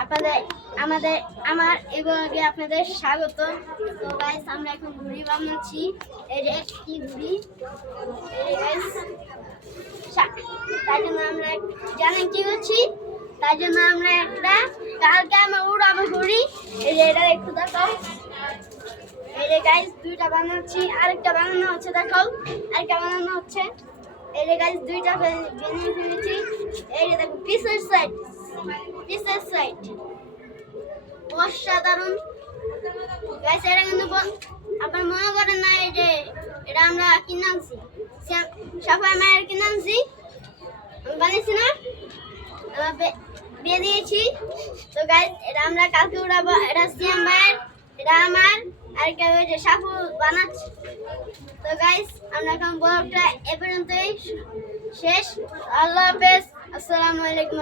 আপনাদের আমাদের আমার এই ব্লগে আপনাদের স্বাগত। তো গাইস আমরা এখন ঘুড়ি বানাচ্ছি। এই যে কি ঘুড়ি, এই যে গাইস তাই জন্য আমরা জানেন কি করছি, তাই জন্য আমরা একটা কালকে আমরা উড়াবো ঘুড়ি। এই যে এটা একটু দেখাও। এই যে গাইস দুইটা বানাচ্ছি, আরেকটা বানানো হচ্ছে, দেখাও আরেকটা বানানো হচ্ছে। এই যে গাইস দুইটা বানিয়ে ফেলেছি। এই যে দেখো পিসের সাইড অসাধারণ গাইস। এটা কিন্তু আপনার মনে করেন না এই যে এটা আমরা কিনে আনছি, সাফাই মায়ের কিনে আনছি, বানিয়েছি না, দিয়ে দিয়েছি। তো গাইস এটা আমরা কালকে উড়াবো। এটা সিয়াম ভাইয়ের, এটা আমার, আর একটা ওই যে সাফু বানাচ্ছে। তো গাইস আমরা এখন ব্লগটা এ পর্যন্তই শেষ। আল্লাহ হাফেজ, আসসালামু আলাইকুম।